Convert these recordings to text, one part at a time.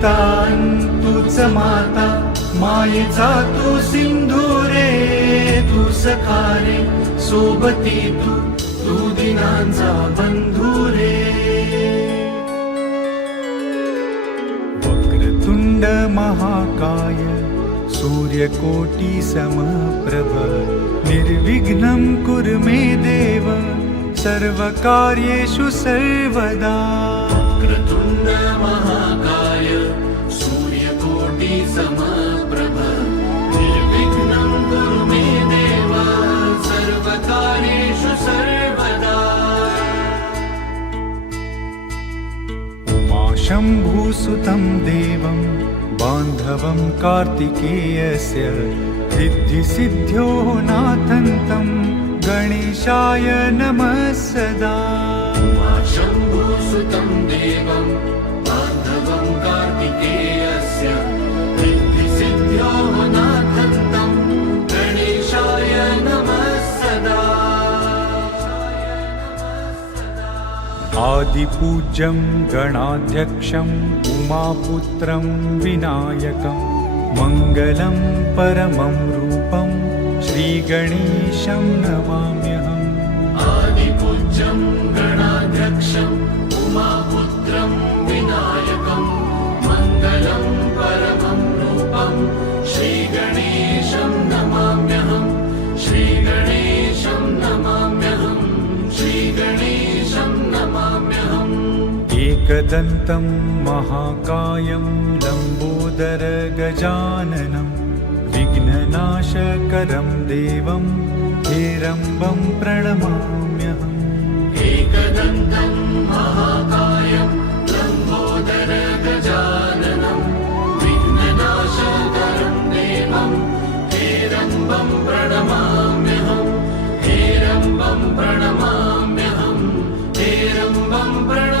पिता तूच माता, मायेचा तू सिंधू रे, तू सखा रे, सोबती तू दिनांचा बंधू रे. वक्रतुंड महाकाय, सूर्यकोटी समप्रभ, निर्विघ्नं कुरु मे देव, सर्वकार्येषु सर्वदा. वक्रतुंड महाकाय, सूर्यकोटी समप्रभ, निर्विघ्नं कुरु मे देव, सर्वकार्येषु सर्वदा. उमाशम्भुसुतं देवं बान्धवं कार्तिकेयस्य, सिद्धिसिद्ध्योः नाथन्तं गणेशाय नमः सदा. उमाशम्भुसुतं देवं बान्धवं कार्तिकेयस्य, सिद्धिसिद्ध्योः नाथन्तं गणेशाय नमः सदा. आदिपूज्यं गणाध्यक्षम् उमापुत्रं विनायकं, मङ्गलं परमं रूपं श्रीगणेशं नमाम्यहम्. आदिपूज्यं गणाध्यक्षम् उमापुत्रं विनायकं, मङ्गलं परमं रूपं श्रीगणेशं नमाम्यहम्. श्रीगणेशं नमाम्यहम्. श्रीगणेशं नमाम्यहम्. एकदन्तं महाकायं लम्बोदर गजाननं, विघ्ननाशकरं देवं हेरम्बं प्रणमाम्यहम्. एकदन्तं महाकायं लम्बोदर गजाननं, विघ्ननाशकरं देवं हेरम्बं प्रणमाम्यहम्. हेरम्बं प्रणमाम्यहम्. हेरम्बं प्रणमाम्यहम्.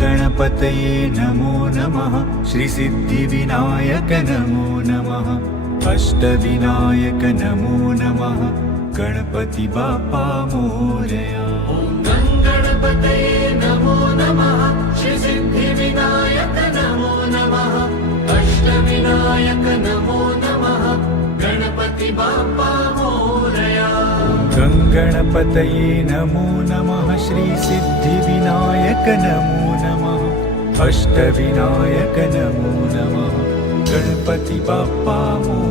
गणपतये नमो नमः, श्रीसिद्धिविनायक नमो नमः, अष्टविनायक नमो नमः, गणपति बाप्पा मोरया. गणपतये नमो नमः, श्रीसिद्धिविनायक नमो नमः, अष्टविनायक नमो नमः, गणपति बाप्पा मोरया. गणपतये नमो नमः, श्रीसिद्धिविनायक नमो नमः, अष्टविनायक नमो नमः, गणपति बाप्पा मोरया.